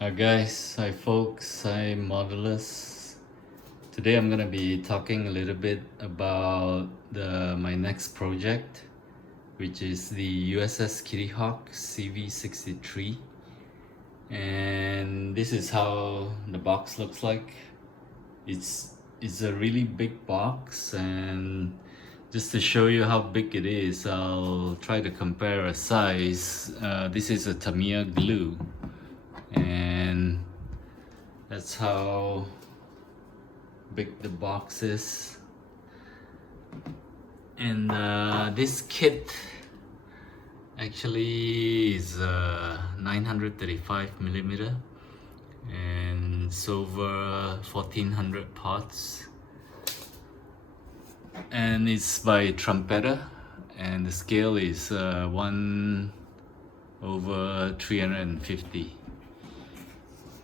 Hi guys, hi folks, hi modelers. Today I'm gonna be talking a little bit about my next project, which is the USS Kitty Hawk CV63, and this is how the box looks like. It's a really big box, and just to show you how big it is, I'll try to compare a size. This is a Tamiya glue, and that's how big the box is. And this kit actually is 935 millimeter, and it's over 1400 parts, and it's by Trumpeter, and the scale is 1/350.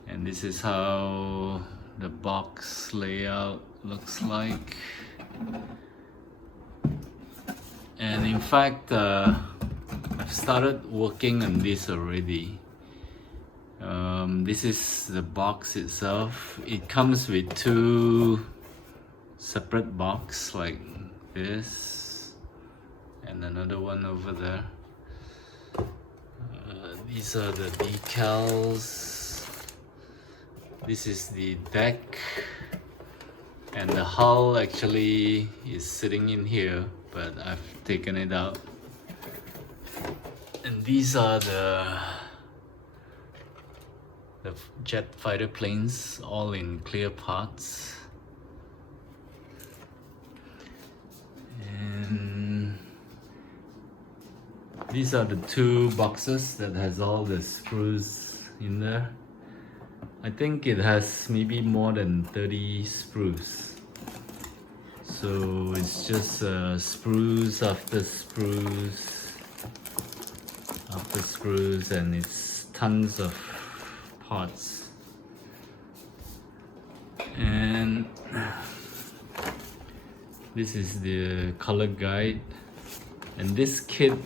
And this is how the box layout looks like. And in fact, I've started working on this already. This is the box itself. It comes with two separate boxes like this, and another one over there. These are the decals. This is the deck, and the hull actually is sitting in here, but I've taken it out. And these are the jet fighter planes, all in clear parts. And these are the two boxes that has all the screws in there. I think it has maybe more than 30 sprues. So it's just sprues after sprues after sprues, and it's tons of parts. And this is the color guide, and this kit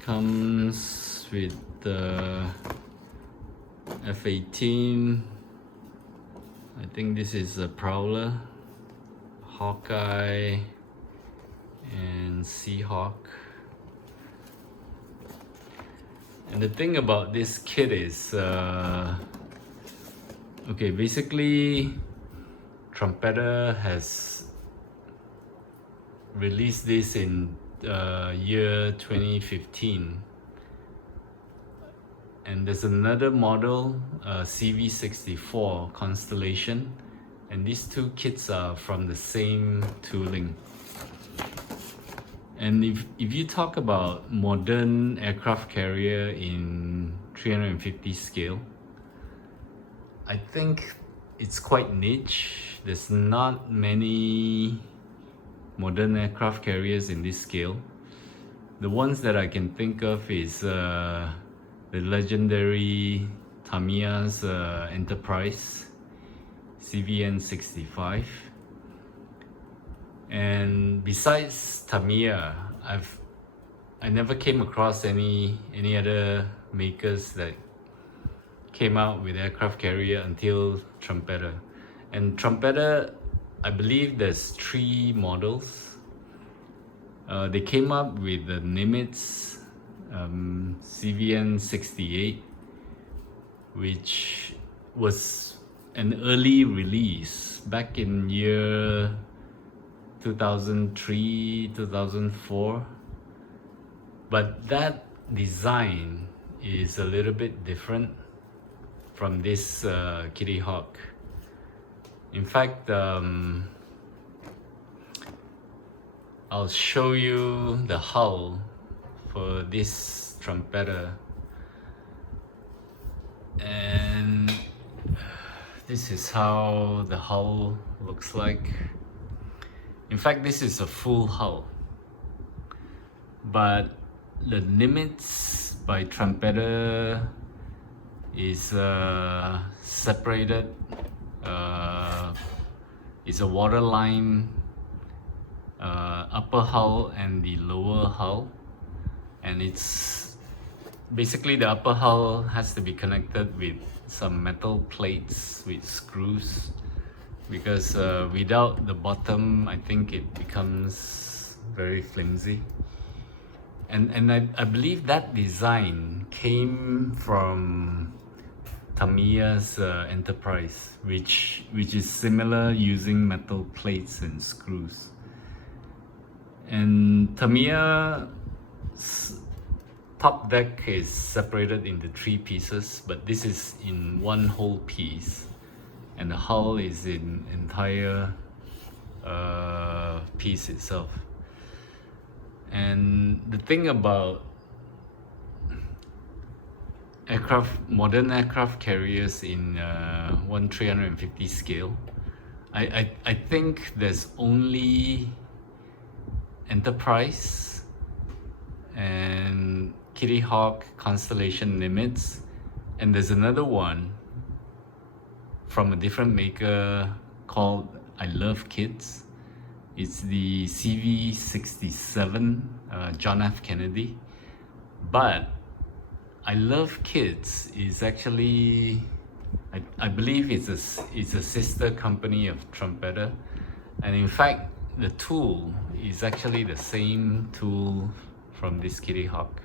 comes with the F-18. I think this is a Prowler, Hawkeye, and Seahawk. And the thing about this kit is, okay, basically Trumpeter has released this in year 2015. And there's another model, CV64 Constellation, and these two kits are from the same tooling. And if you talk about modern aircraft carrier in 350 scale, I think it's quite niche. There's not many modern aircraft carriers in this scale. The ones that I can think of is the legendary Tamiya's Enterprise CVN65. And besides Tamiya, I never came across any other makers that came out with aircraft carrier until Trumpeter. And Trumpeter, I believe there's 3 models. They came up with the Nimitz CVN68, which was an early release back in year 2003, 2004. But that design is a little bit different from this Kitty Hawk. In fact, I'll show you the hull for this Trumpeter, and this is how the hull looks like. In fact, this is a full hull, but the Nimitz by Trumpeter is separated. It's a waterline upper hull and the lower hull, and it's basically the upper hull has to be connected with some metal plates with screws, because without the bottom I think it becomes very flimsy. And I believe that design came from Tamiya's Enterprise, which is similar, using metal plates and screws. And Tamiya's top deck is separated into 3 pieces, but this is in one whole piece, and the hull is in entire piece itself. And the thing about modern aircraft carriers in 1/350 scale, I think there's only Enterprise and Kitty Hawk Constellation Limits, and there's another one from a different maker called I Love Kids. It's the CV67 John F. Kennedy. But I Love Kids is actually, I believe it's a sister company of Trumpeter, and in fact the tool is actually the same tool from this Kitty Hawk,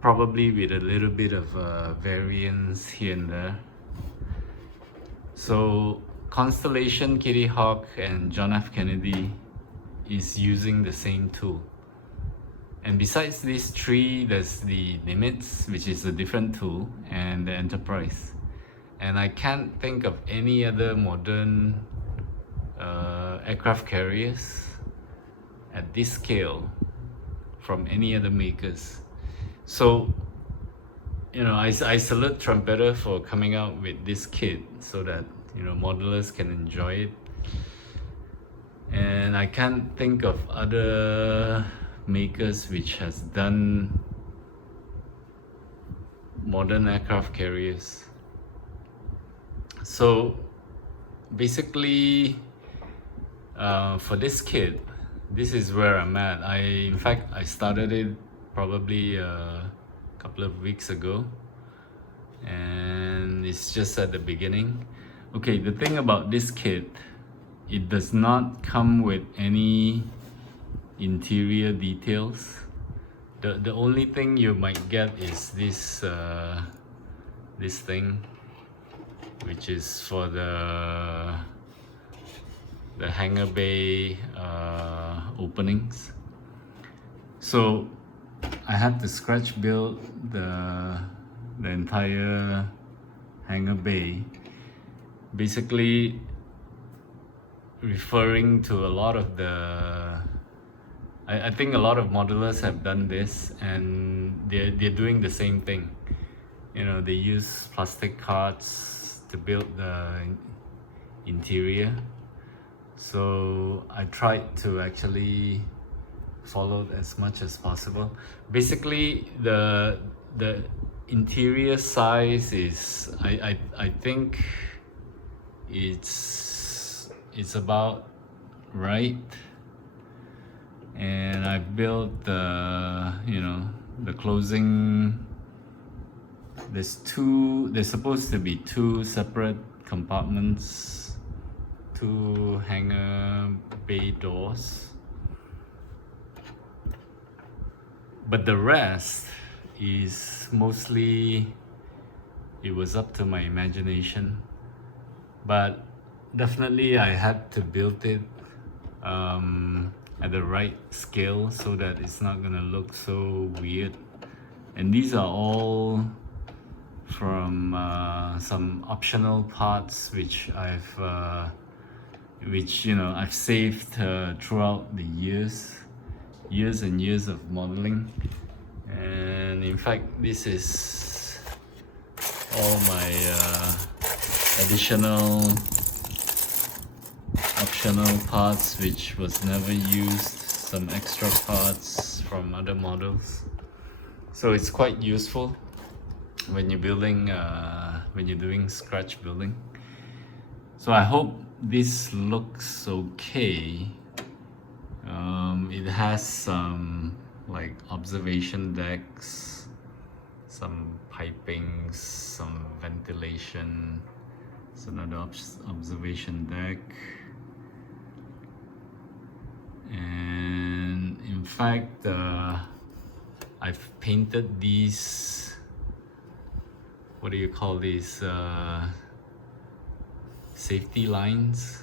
probably with a little bit of variance here and there. So Constellation, Kitty Hawk and John F. Kennedy is using the same tool. And besides these 3, there's the Limits, which is a different tool, and the Enterprise. And I can't think of any other modern aircraft carriers at this scale from any other makers. So, you know, I salute Trumpeter for coming out with this kit so that, you know, modelers can enjoy it. And I can't think of other makers which has done modern aircraft carriers. So basically, for this kit, this is where I'm at. In fact, I started it probably a couple of weeks ago, and it's just at the beginning. Okay, the thing about this kit, it does not come with any interior details. The only thing you might get is this this thing, which is for the hangar bay openings. So I had to scratch build the entire hangar bay, basically referring to a lot of the, I think a lot of modelers have done this, and they're doing the same thing. You know, they use plastic cards to build the interior. So I tried to actually follow as much as possible. Basically, the interior size is, I think it's about right. And I built the, you know, the closing. There's supposed to be 2 separate compartments, 2 hangar bay doors, but the rest is mostly, it was up to my imagination. But definitely I had to build it at the right scale so that it's not gonna look so weird. And these are all from some optional parts which I've saved throughout the years and years of modeling. And in fact, this is all my additional optional parts which was never used, some extra parts from other models. So it's quite useful when you're building, when you're doing scratch building. So I hope this looks okay. It has some like observation decks, some pipings, some ventilation. It's another observation deck. And in fact, I've painted these, what do you call these, safety lines,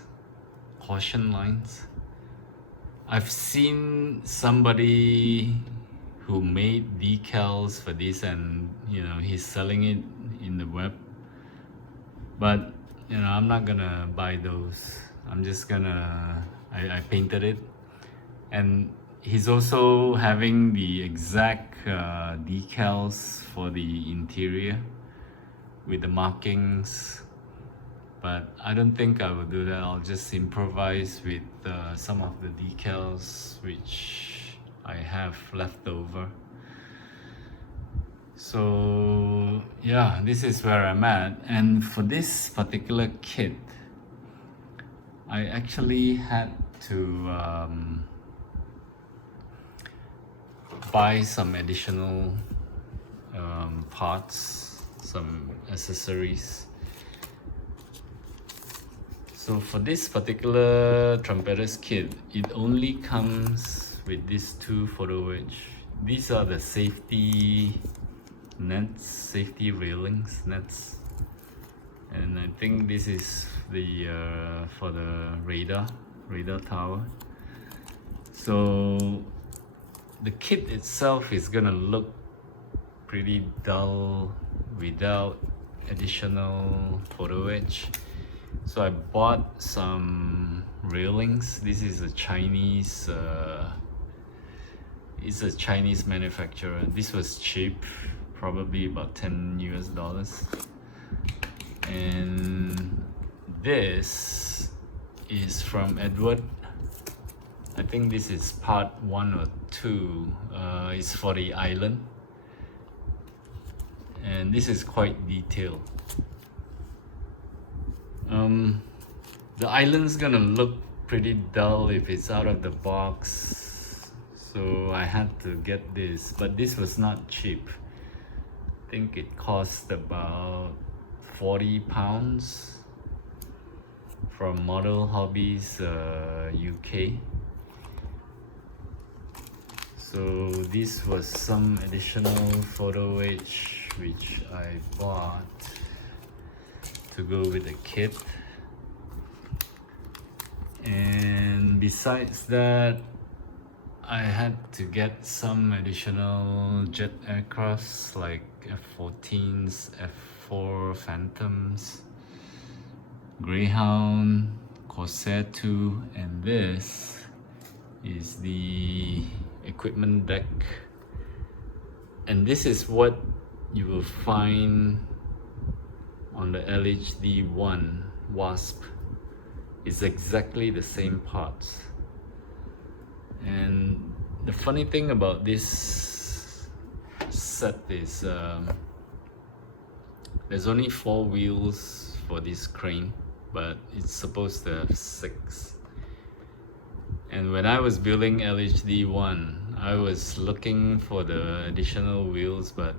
caution lines. I've seen somebody who made decals for this, and you know, he's selling it in the web, but you know, I'm not gonna buy those. I'm just gonna, I painted it, and he's also having the exact decals for the interior with the markings, but I don't think I will do that. I'll just improvise with some of the decals which I have left over. So yeah, this is where I'm at. And for this particular kit, I actually had to buy some additional parts, some accessories. So for this particular trumpeter's kit, it only comes with these two photo-etched. These are the safety nets, safety railings nets, and I think this is the for the radar tower. So the kit itself is gonna look pretty dull without additional photo-etched. So I bought some railings. This is a Chinese, it's a Chinese manufacturer. This was cheap, probably about $10 US. And this is from Edward. I think this is part 1 or 2. It's for the island. And this is quite detailed. The island's gonna look pretty dull if it's out of the box, so I had to get this, but this was not cheap. I think it cost about £40 from Model Hobbies UK. So this was some additional photo-etched which I bought to go with the kit. And besides that, I had to get some additional jet aircrafts like F-14s, F-4 Phantoms, Greyhound, Corsair 2, and this is the equipment deck. And this is what you will find on the LHD-1 Wasp. Is exactly the same parts. And the funny thing about this set is there's only 4 wheels for this crane, but it's supposed to have 6. And when I was building LHD-1, I was looking for the additional wheels, but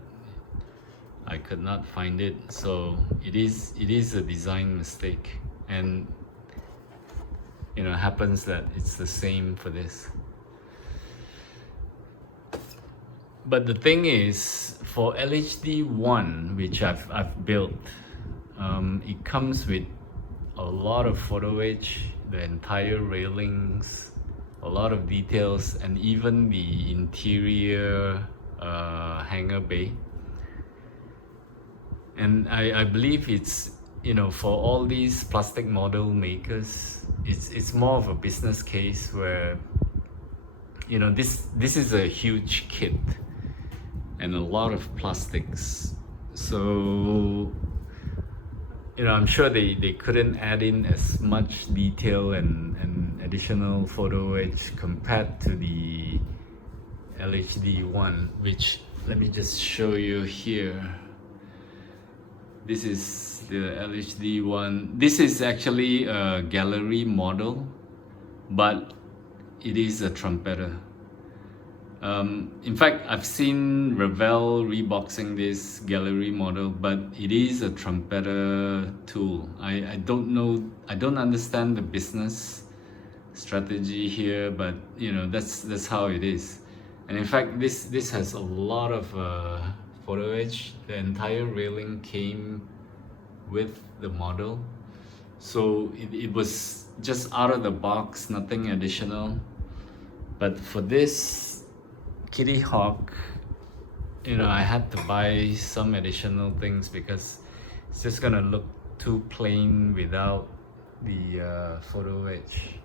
I could not find it. So it is a design mistake, and you know, it happens that it's the same for this. But the thing is, for LHD-1, which I've built, it comes with a lot of photo-etched, the entire railings, a lot of details, and even the interior hangar bay. And I believe it's, you know, for all these plastic model makers, it's more of a business case where, you know, this is a huge kit and a lot of plastics. So, you know, I'm sure they couldn't add in as much detail and additional photo-etched compared to the LHD-1, which, let me just show you here. This is the LHD-1. This is actually a gallery model, but it is a trumpeter. In fact, I've seen Revell reboxing this gallery model, but it is a trumpeter tool. I don't know, I don't understand the business strategy here, but you know, that's how it is. And in fact, this has a lot of photo etch. The entire railing came with the model, so it was just out of the box, nothing additional. But for this Kitty Hawk, you know, I had to buy some additional things because it's just gonna look too plain without the photo etch.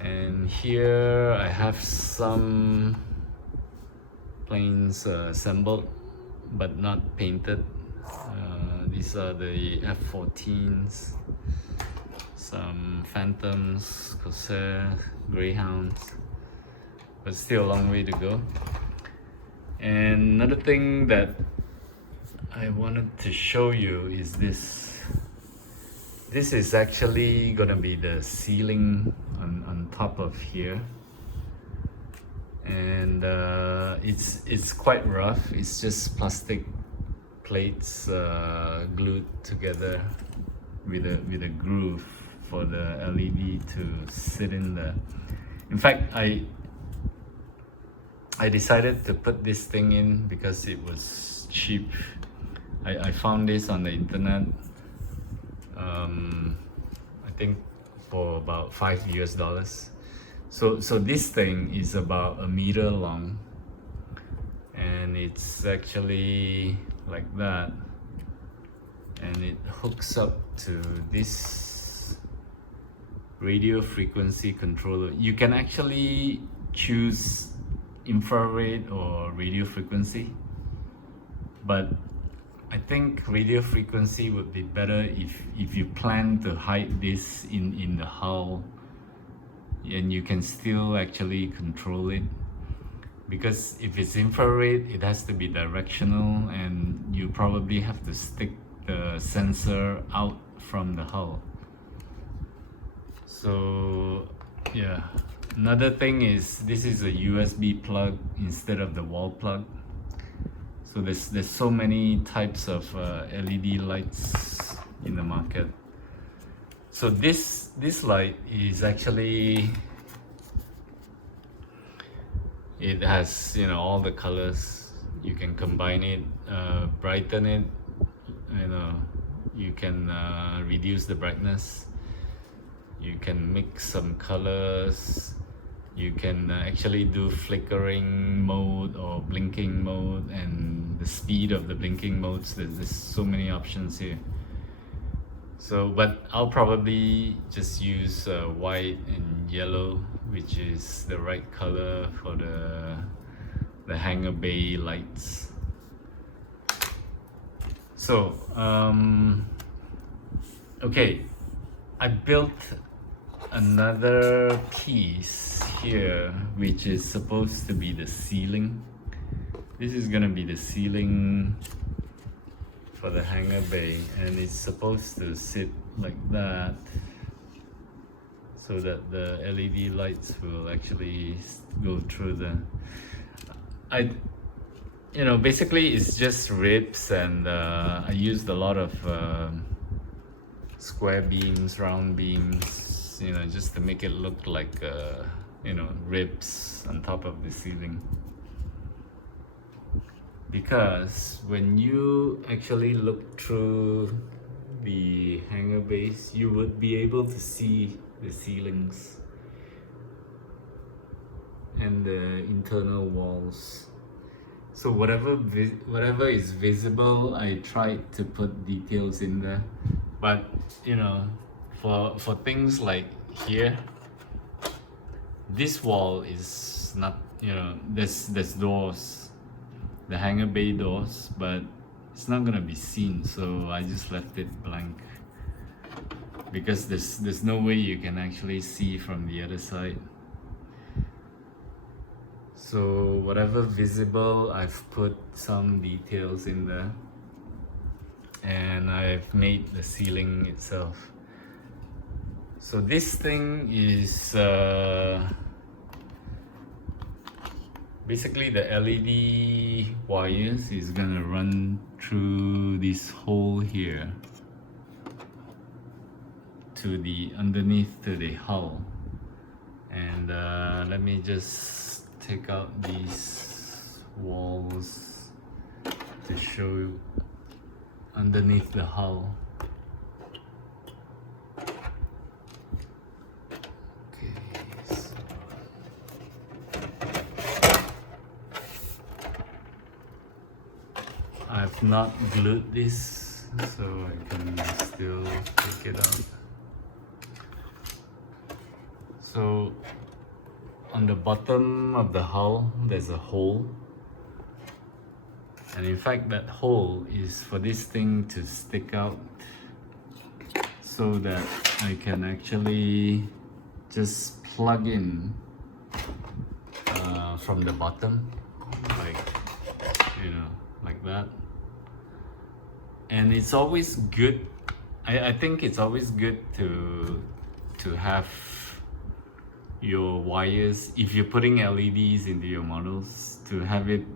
And here I have some planes assembled but not painted. These are the F-14s, some Phantoms, Corsair, Greyhounds, but still a long way to go. And another thing that I wanted to show you is this. This is actually gonna be the ceiling on top of here, and it's quite rough. It's just plastic plates glued together with a groove for the LED to sit in there. In fact, I decided to put this thing in because it was cheap. I found this on the internet. I think for about $5 US. So this thing is about 1 meter long, and it's actually like that, and it hooks up to this radio frequency controller. You can actually choose infrared or radio frequency, but I think radio frequency would be better if you plan to hide this in the hull, and you can still actually control it. Because if it's infrared, it has to be directional, and you probably have to stick the sensor out from the hull. So yeah, another thing is this is a USB plug instead of the wall plug. So there's so many types of LED lights in the market. So this light is actually, it has, you know, all the colors. You can combine it, brighten it, you know, you can reduce the brightness, you can mix some colors, you can actually do flickering mode or blinking mode, and the speed of the blinking modes. There's so many options here. So, but I'll probably just use white and yellow, which is the right color for the hangar bay lights. So, okay, I built another piece here, which is supposed to be the ceiling. This is gonna be the ceiling for the hangar bay, and it's supposed to sit like that so that the LED lights will actually go through the, you know, basically it's just ribs, and I used a lot of square beams, round beams, you know, just to make it look like you know, ribs on top of the ceiling. Because when you actually look through the hangar bays, you would be able to see the ceilings and the internal walls. So whatever is visible, I tried to put details in there. But you know, for things like here, this wall is not, you know, there's doors, the hangar bay doors, but it's not gonna be seen, so I just left it blank because there's no way you can actually see from the other side. So whatever visible, I've put some details in there, and I've made the ceiling itself. So this thing is basically the LED wires is gonna run through this hole here to the underneath to the hull. And let me just take out these walls to show you underneath the hull. Okay, so I've not glued this, so I can still take it out. So on the bottom of the hull there's a hole, and in fact that hole is for this thing to stick out so that I can actually just plug in from the bottom, like, you know, like that. And it's always good, I think it's always good to have your wires, if you're putting LEDs into your models, to have it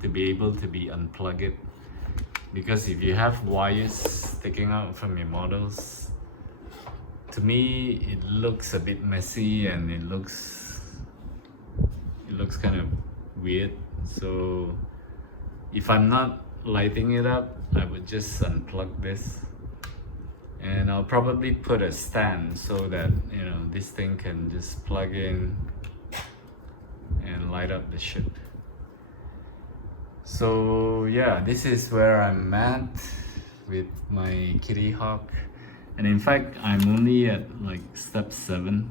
to be able to be unplugged, because if you have wires sticking out from your models, to me it looks a bit messy and it looks kind of weird. So if I'm not lighting it up, I would just unplug this, and I'll probably put a stand so that, you know, this thing can just plug in and light up the ship. So yeah, this is where I'm at with my Kitty Hawk. And in fact, I'm only at like step 7.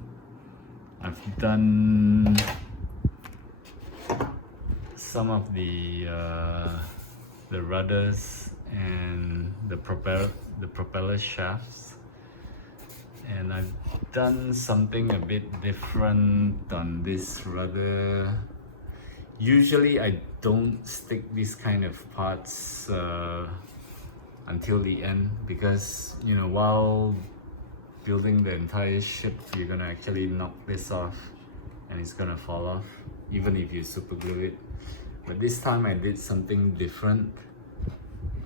I've done some of the rudders and the propeller shafts, and I've done something a bit different on this rudder. Usually I don't stick these kind of parts until the end, because, you know, while building the entire ship you're gonna actually knock this off and it's gonna fall off even if you super glue it. But this time I did something different.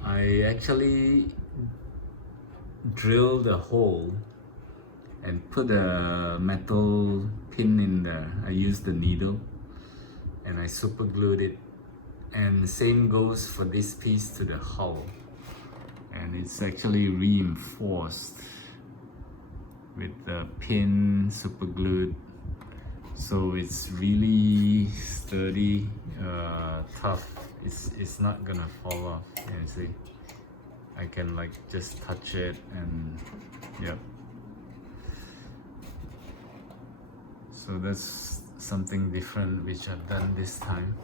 I actually drilled a hole and put a metal pin in there. I used the needle and I super glued it, and the same goes for this piece to the hull, and it's actually reinforced with the pin super glued, so it's really sturdy, tough. It's not gonna fall off. You see, I can like just touch it, and yep. So that's something different which I've done this time.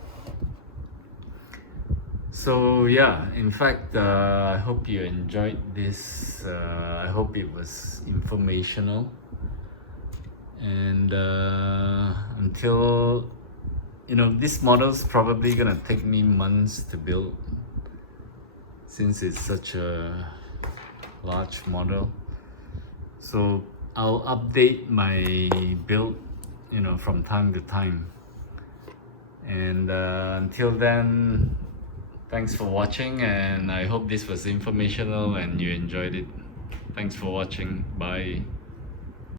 So yeah, in fact, I hope you enjoyed this. I hope it was informational. And until, you know, this model's probably gonna take me months to build, since it's such a large model. So I'll update my build, you know, from time to time. And until then, thanks for watching, and I hope this was informational and you enjoyed it. Thanks for watching. Bye.